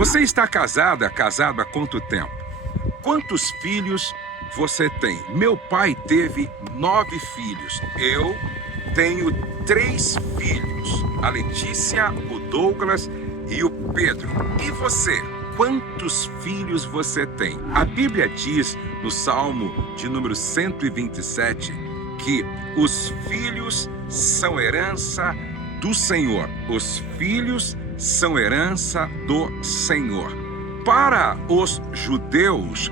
Você está casado há quanto tempo? Quantos filhos você tem? Meu pai teve 9 filhos. Eu tenho 3 filhos. A Letícia, o Douglas e o Pedro. E você? Quantos filhos você tem? A Bíblia diz no Salmo de número 127 que os filhos são herança do Senhor. Os filhos são herança do Senhor. Para os judeus,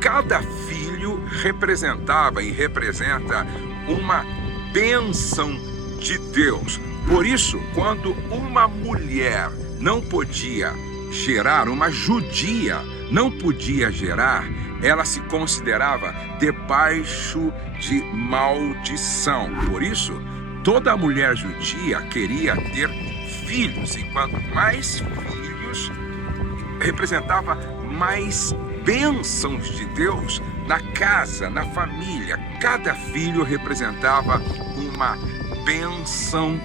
cada filho representava e representa uma bênção de Deus. Por isso, quando uma mulher não podia gerar, uma judia não podia gerar, ela se considerava debaixo de maldição. Por isso, toda mulher judia queria ter filhos, e quanto mais filhos, representava mais bênçãos de Deus na casa, na família. Cada filho representava uma bênção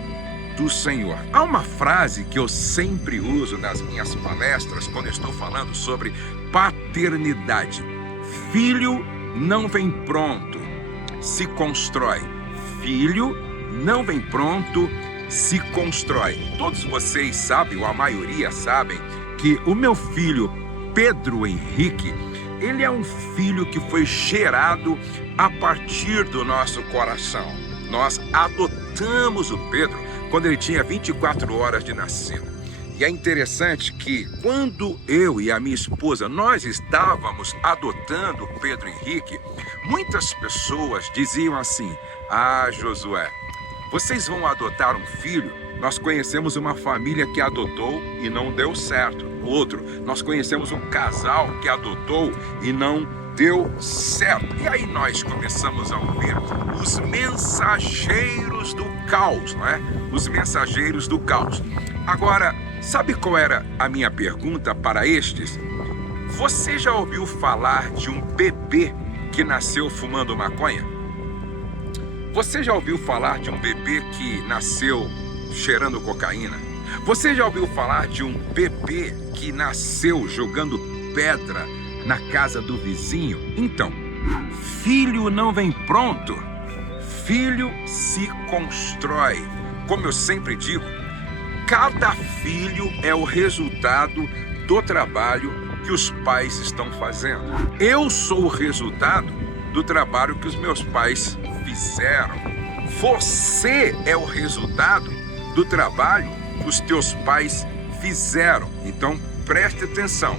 do Senhor. Há uma frase que eu sempre uso nas minhas palestras quando estou falando sobre paternidade: filho não vem pronto, se constrói. Filho não vem pronto, se constrói. Todos vocês sabem, ou a maioria sabem, que o meu filho Pedro Henrique, ele é um filho que foi gerado a partir do nosso coração. Nós adotamos o Pedro quando ele tinha 24 horas de nascido. E é interessante que quando eu e a minha esposa, nós estávamos adotando o Pedro Henrique, muitas pessoas diziam assim: ah, Josué, vocês vão adotar um filho? Nós conhecemos uma família que adotou e não deu certo. Outro, nós conhecemos um casal que adotou e não deu certo. E aí nós começamos a ouvir os mensageiros do caos, não é? Os mensageiros do caos. Agora, sabe qual era a minha pergunta para estes? Você já ouviu falar de um bebê que nasceu fumando maconha? Você já ouviu falar de um bebê que nasceu cheirando cocaína? Você já ouviu falar de um bebê que nasceu jogando pedra na casa do vizinho? Então, filho não vem pronto, filho se constrói. Como eu sempre digo, cada filho é o resultado do trabalho que os pais estão fazendo. Eu sou o resultado do trabalho que os meus pais fizeram. Você é o resultado do trabalho que os teus pais fizeram. Então, preste atenção.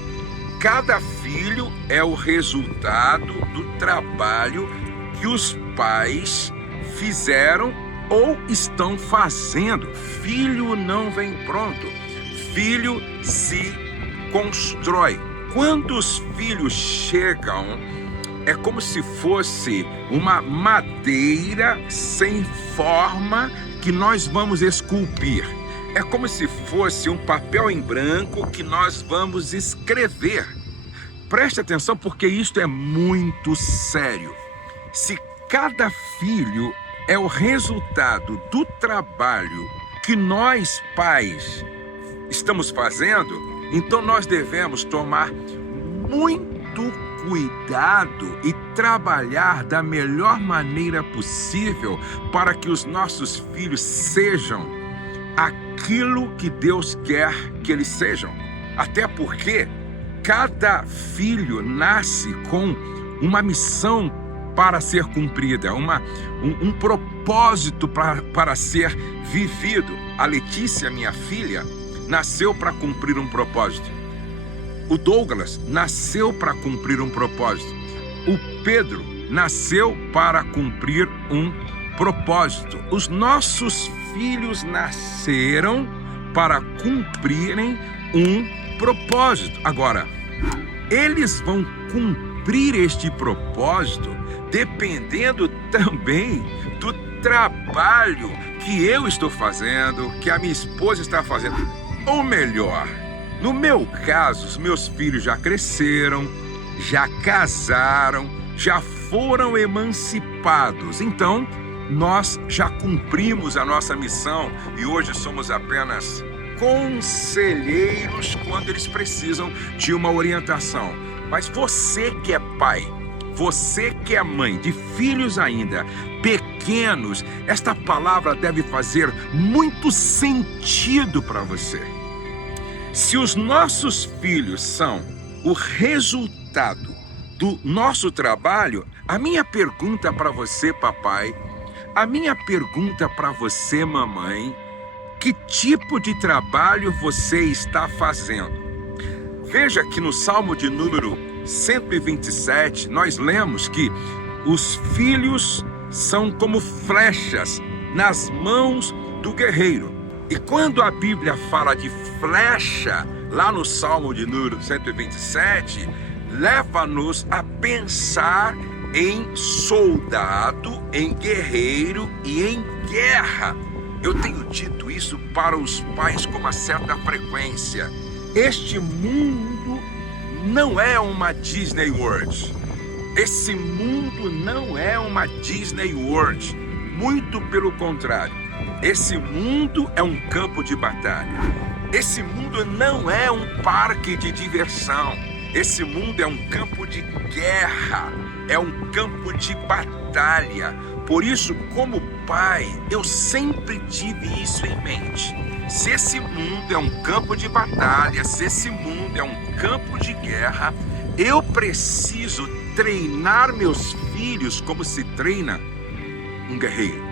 Cada filho é o resultado do trabalho que os pais fizeram ou estão fazendo. Filho não vem pronto, filho se constrói. Quando os filhos chegam, é como se fosse uma madeira sem forma que nós vamos esculpir. É como se fosse um papel em branco que nós vamos escrever. Preste atenção, porque isto é muito sério. Se cada filho é o resultado do trabalho que nós, pais, estamos fazendo, então nós devemos tomar muito cuidado e trabalhar da melhor maneira possível para que os nossos filhos sejam aquilo que Deus quer que eles sejam. Até porque cada filho nasce com uma missão para ser cumprida, um propósito para ser vivido. A Letícia, minha filha, nasceu para cumprir um propósito. O Douglas nasceu para cumprir um propósito. O Pedro nasceu para cumprir um propósito. Os nossos filhos nasceram para cumprirem um propósito. Agora, eles vão cumprir este propósito dependendo também do trabalho que eu estou fazendo, que a minha esposa está fazendo. Ou melhor, no meu caso, os meus filhos já cresceram, já casaram, já foram emancipados. Então, nós já cumprimos a nossa missão e hoje somos apenas conselheiros quando eles precisam de uma orientação. Mas você que é pai, você que é mãe de filhos ainda pequenos, esta palavra deve fazer muito sentido para você. Se os nossos filhos são o resultado do nosso trabalho, a minha pergunta para você, papai, a minha pergunta para você, mamãe, que tipo de trabalho você está fazendo? Veja que no Salmo de número 127, nós lemos que os filhos são como flechas nas mãos do guerreiro. E quando a Bíblia fala de flecha, lá no Salmo de número 127, leva-nos a pensar em soldado, em guerreiro e em guerra. Eu tenho dito isso para os pais com uma certa frequência. Este mundo não é uma Disney World. Esse mundo não é uma Disney World. Muito pelo contrário. Esse mundo é um campo de batalha. Esse mundo não é um parque de diversão. Esse mundo é um campo de guerra. É um campo de batalha. Por isso, como pai, eu sempre tive isso em mente. Se esse mundo é um campo de batalha, se esse mundo é um campo de guerra, eu preciso treinar meus filhos como se treina um guerreiro.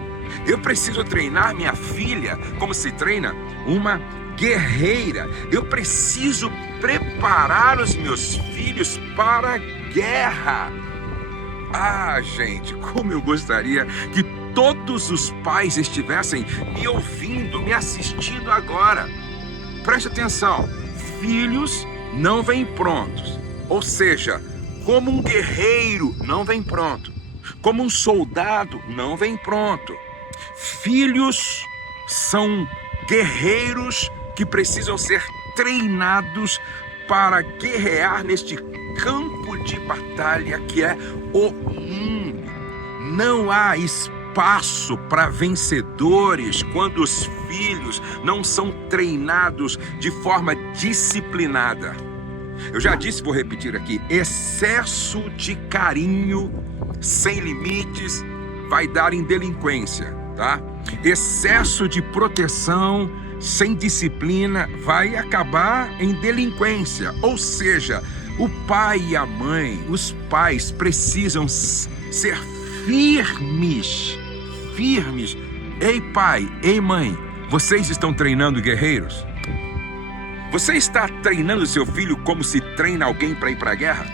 Eu preciso treinar minha filha como se treina uma guerreira. Eu preciso preparar os meus filhos para a guerra. Ah, gente, como eu gostaria que todos os pais estivessem me ouvindo, me assistindo agora. Preste atenção, filhos não vêm prontos. Ou seja, como um guerreiro não vem pronto. Como um soldado não vem pronto. Filhos são guerreiros que precisam ser treinados para guerrear neste campo de batalha que é o mundo. Não há espaço para vencedores quando os filhos não são treinados de forma disciplinada. Eu já disse, vou repetir aqui, excesso de carinho sem limites vai dar em delinquência, tá? Excesso de proteção sem disciplina vai acabar em delinquência. Ou seja, o pai e a mãe, os pais precisam ser firmes. Ei pai, ei mãe, vocês estão treinando guerreiros? Você está treinando seu filho como se treina alguém para ir para a guerra?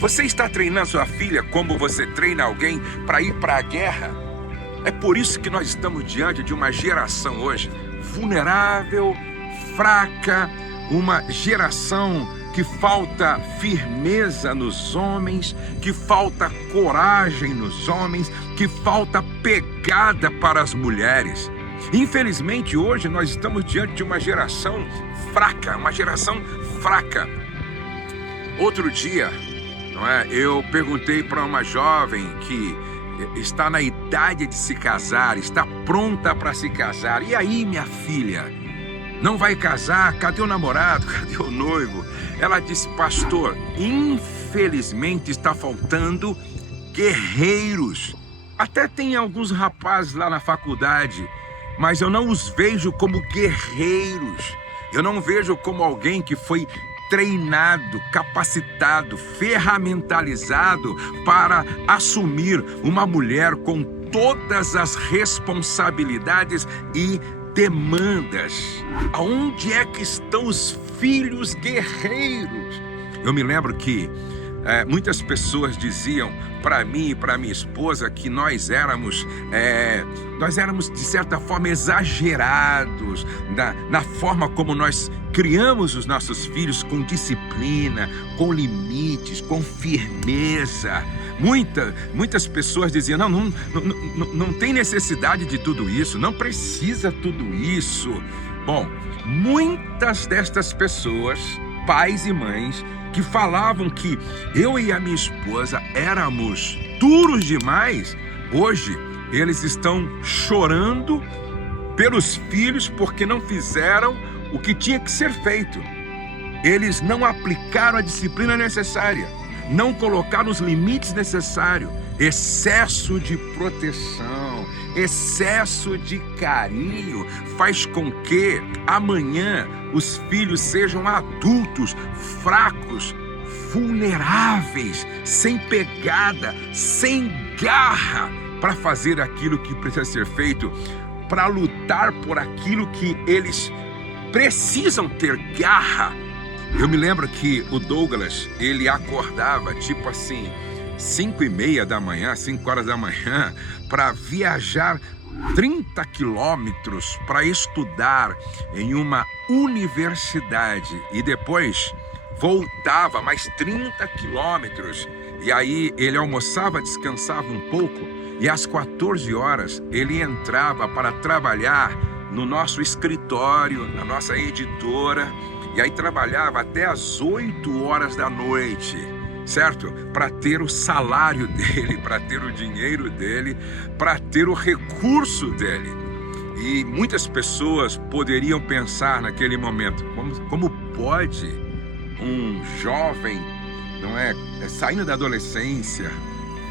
Você está treinando sua filha como você treina alguém para ir para a guerra? É por isso que nós estamos diante de uma geração hoje vulnerável, fraca, uma geração que falta firmeza nos homens, que falta coragem nos homens, que falta pegada para as mulheres. Infelizmente, hoje nós estamos diante de uma geração fraca, Outro dia, eu perguntei para uma jovem que está na idade de se casar, está pronta para se casar. E aí, minha filha, não vai casar? Cadê o namorado? Cadê o noivo? Ela disse, pastor, infelizmente está faltando guerreiros. Até tem alguns rapazes lá na faculdade, mas eu não os vejo como guerreiros. Eu não vejo como alguém que foi treinado, capacitado, ferramentalizado para assumir uma mulher com todas as responsabilidades e demandas. Aonde é que estão os filhos guerreiros? Eu me lembro que muitas pessoas diziam para mim e para minha esposa que nós éramos de certa forma exagerados na forma como nós criamos os nossos filhos, com disciplina, com limites, com firmeza. Muitas pessoas diziam, não tem necessidade de tudo isso, não precisa tudo isso. Bom, muitas destas pessoas, pais e mães, que falavam que eu e a minha esposa éramos duros demais, hoje eles estão chorando pelos filhos porque não fizeram o que tinha que ser feito. Eles não aplicaram a disciplina necessária, não colocaram os limites necessários. Excesso de proteção, excesso de carinho faz com que amanhã os filhos sejam adultos, fracos, vulneráveis, sem pegada, sem garra para fazer aquilo que precisa ser feito, para lutar por aquilo que eles precisam ter garra. Eu me lembro que o Douglas, ele acordava tipo assim, 5h30 da manhã, 5 horas da manhã, para viajar 30 quilômetros para estudar em uma universidade e depois voltava mais 30 quilômetros. E aí ele almoçava, descansava um pouco e às 14 horas ele entrava para trabalhar no nosso escritório, na nossa editora, e aí trabalhava até às 8 horas da noite, certo? Para ter o salário dele, para ter o dinheiro dele, para ter o recurso dele. E muitas pessoas poderiam pensar naquele momento, como pode um jovem, não é, saindo da adolescência,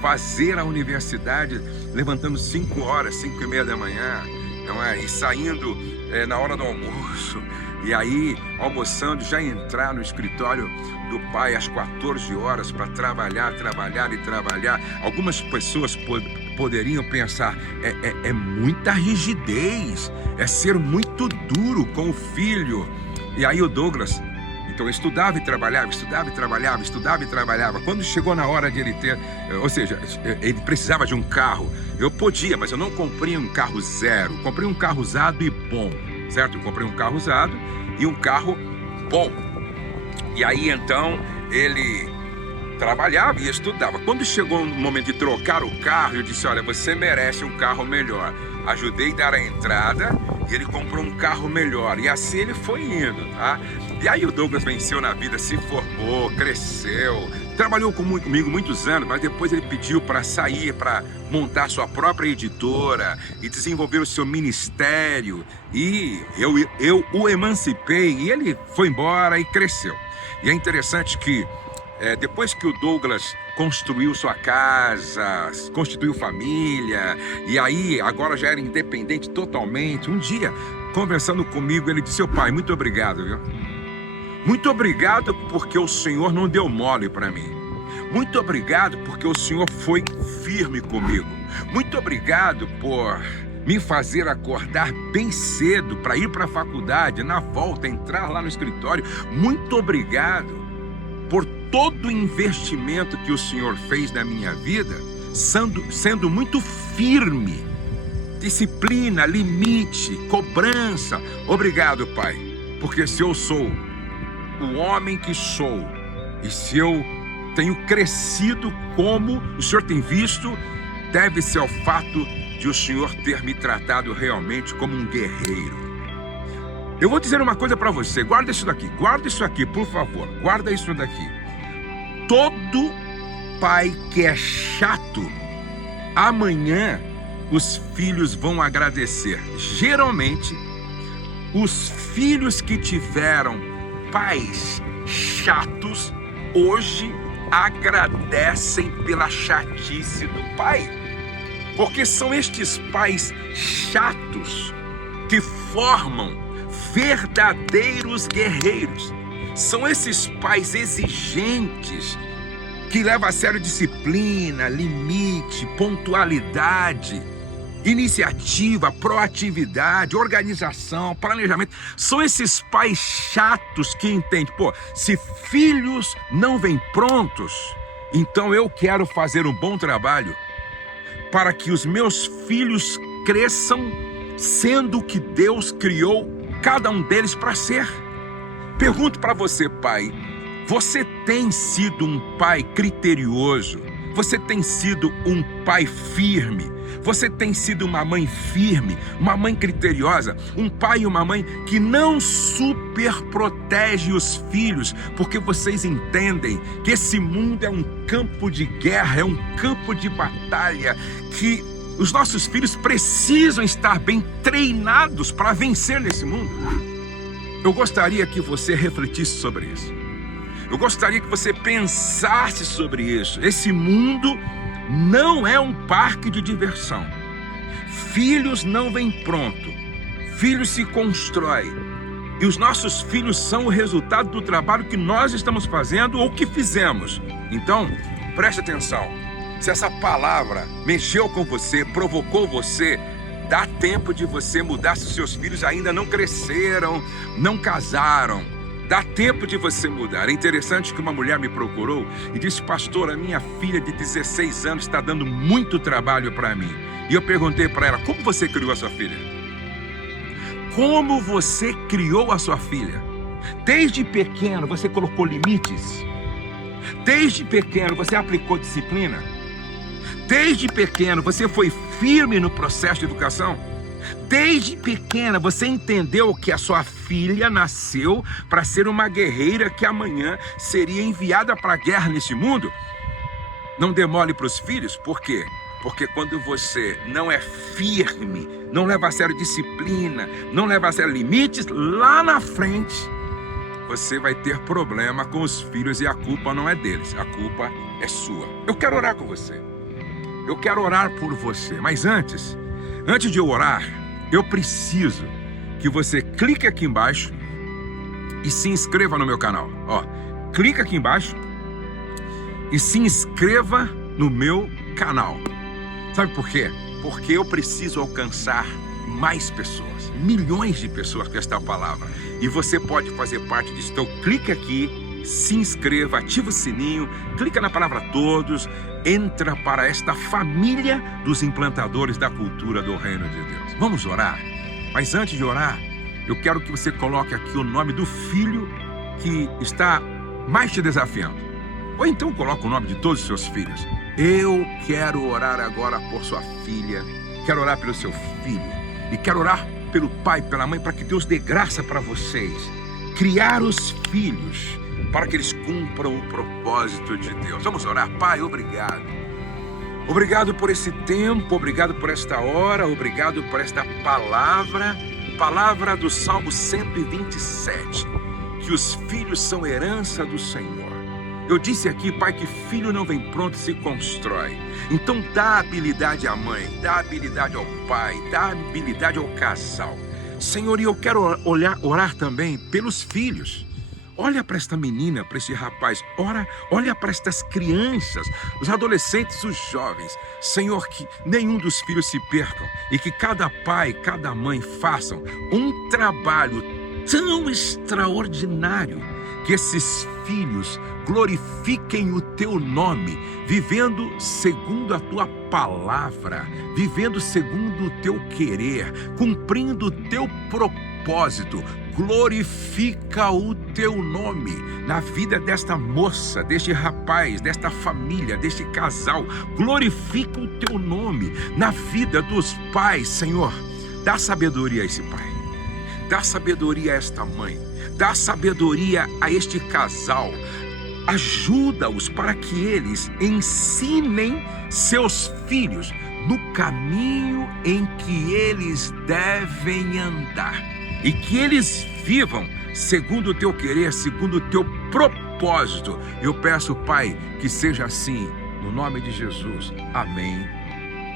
fazer a universidade levantando 5 horas, 5h30 da manhã, não é? E saindo na hora do almoço, e aí almoçando, já entrar no escritório do pai às 14 horas para trabalhar. Algumas pessoas poderiam pensar, é muita rigidez, é ser muito duro com o filho. E aí o Douglas, então, estudava e trabalhava. Quando chegou na hora de ele ter, ou seja, ele precisava de um carro. Eu podia, mas eu não comprei um carro zero. Comprei um carro usado e bom, certo? Eu comprei um carro usado e um carro bom. E aí, então, ele trabalhava e estudava. Quando chegou no momento de trocar o carro, eu disse, olha, você merece um carro melhor. Ajudei a dar a entrada e ele comprou um carro melhor. E assim ele foi indo, tá? E aí o Douglas venceu na vida, se formou, cresceu, trabalhou comigo muitos anos, mas depois ele pediu para sair, para montar sua própria editora e desenvolver o seu ministério. E eu o emancipei e ele foi embora e cresceu. E é interessante que depois que o Douglas construiu sua casa, constituiu família, e aí agora já era independente totalmente, um dia, conversando comigo, ele disse, seu pai, muito obrigado, viu? Muito obrigado porque o Senhor não deu mole para mim. Muito obrigado porque o Senhor foi firme comigo. Muito obrigado por me fazer acordar bem cedo para ir para a faculdade, na volta, entrar lá no escritório. Muito obrigado por todo o investimento que o Senhor fez na minha vida, sendo muito firme. Disciplina, limite, cobrança. Obrigado, Pai, porque se eu sou o homem que sou, e se eu tenho crescido como o Senhor tem visto, deve ser ao fato de o Senhor ter me tratado realmente como um guerreiro. Eu vou dizer uma coisa para você, guarda isso aqui, por favor, guarda isso daqui. Todo pai que é chato, amanhã os filhos vão agradecer. Geralmente, os filhos que tiveram pais chatos, hoje agradecem pela chatice do pai. Porque são estes pais chatos que formam verdadeiros guerreiros. São esses pais exigentes que levam a sério disciplina, limite, pontualidade, iniciativa, proatividade, organização, planejamento. São esses pais chatos que entendem, se filhos não vêm prontos, então eu quero fazer um bom trabalho para que os meus filhos cresçam sendo o que Deus criou cada um deles para ser. Pergunto para você, pai, você tem sido um pai criterioso? Você tem sido um pai firme? Você tem sido uma mãe firme, uma mãe criteriosa, um pai e uma mãe que não superprotege os filhos, porque vocês entendem que esse mundo é um campo de guerra, é um campo de batalha, que os nossos filhos precisam estar bem treinados para vencer nesse mundo. Eu gostaria que você refletisse sobre isso. Eu gostaria que você pensasse sobre isso. Esse mundo não é um parque de diversão. Filhos não vêm pronto. Filhos se constroem. E os nossos filhos são o resultado do trabalho que nós estamos fazendo ou que fizemos. Então, preste atenção. Se essa palavra mexeu com você, provocou você, dá tempo de você mudar se os seus filhos ainda não cresceram, não casaram. Dá tempo de você mudar. É interessante que uma mulher me procurou e disse: pastor, a minha filha de 16 anos está dando muito trabalho para mim. E eu perguntei para ela: como você criou a sua filha? Como você criou a sua filha? Desde pequeno você colocou limites? Desde pequeno você aplicou disciplina? Desde pequeno você foi firme no processo de educação? Desde pequena você entendeu que a sua filha nasceu para ser uma guerreira que amanhã seria enviada para a guerra nesse mundo? Não demole para os filhos, por quê? Porque quando você não é firme, não leva a sério disciplina, não leva a sério limites, lá na frente você vai ter problema com os filhos e a culpa não é deles, a culpa é sua. Eu quero orar com você. Eu quero orar por você, mas antes de eu orar, eu preciso que você clique aqui embaixo e se inscreva no meu canal. Ó, clica aqui embaixo e se inscreva no meu canal. Sabe por quê? Porque eu preciso alcançar mais pessoas, milhões de pessoas com esta palavra. E você pode fazer parte disso. Então clica aqui, se inscreva, ativa o sininho, clica na palavra todos, entra para esta família dos implantadores da cultura do reino de Deus. Vamos orar? Mas antes de orar, eu quero que você coloque aqui o nome do filho que está mais te desafiando. Ou então coloque o nome de todos os seus filhos. Eu quero orar agora por sua filha, quero orar pelo seu filho e quero orar pelo pai, pela mãe, para que Deus dê graça para vocês. Criar os filhos para que eles cumpram o propósito de Deus. Vamos orar. Pai, obrigado. Obrigado por esse tempo, obrigado por esta hora, obrigado por esta palavra do Salmo 127, que os filhos são herança do Senhor. Eu disse aqui, Pai, que filho não vem pronto, se constrói. Então dá habilidade à mãe, dá habilidade ao pai, dá habilidade ao casal. Senhor, e eu quero orar também pelos filhos. Olha para esta menina, para este rapaz, olha para estas crianças, os adolescentes, os jovens. Senhor, que nenhum dos filhos se percam e que cada pai, cada mãe façam um trabalho tão extraordinário que esses filhos glorifiquem o teu nome, vivendo segundo a tua palavra, vivendo segundo o teu querer, cumprindo o teu propósito. Glorifica o teu nome na vida desta moça, deste rapaz, desta família, deste casal. Glorifica o teu nome na vida dos pais, Senhor. Dá sabedoria a esse pai, dá sabedoria a esta mãe, dá sabedoria a este casal. Ajuda-os para que eles ensinem seus filhos no caminho em que eles devem andar e que eles vivam segundo o teu querer, segundo o teu propósito. Eu peço, Pai, que seja assim, no nome de Jesus. Amém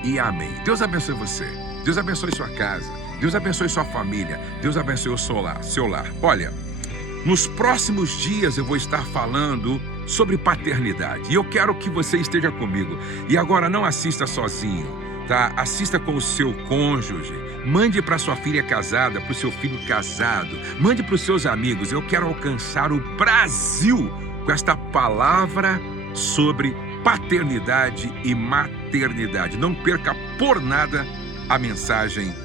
e amém. Deus abençoe você, Deus abençoe sua casa, Deus abençoe sua família, Deus abençoe o seu lar. Olha, nos próximos dias eu vou estar falando sobre paternidade e eu quero que você esteja comigo. E agora não assista sozinho, tá? Assista com o seu cônjuge. Mande para sua filha casada, para o seu filho casado. Mande para os seus amigos. Eu quero alcançar o Brasil com esta palavra sobre paternidade e maternidade. Não perca por nada a mensagem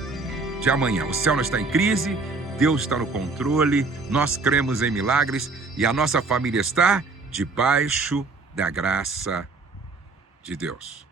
de amanhã. O céu não está em crise, Deus está no controle, nós cremos em milagres e a nossa família está debaixo da graça de Deus.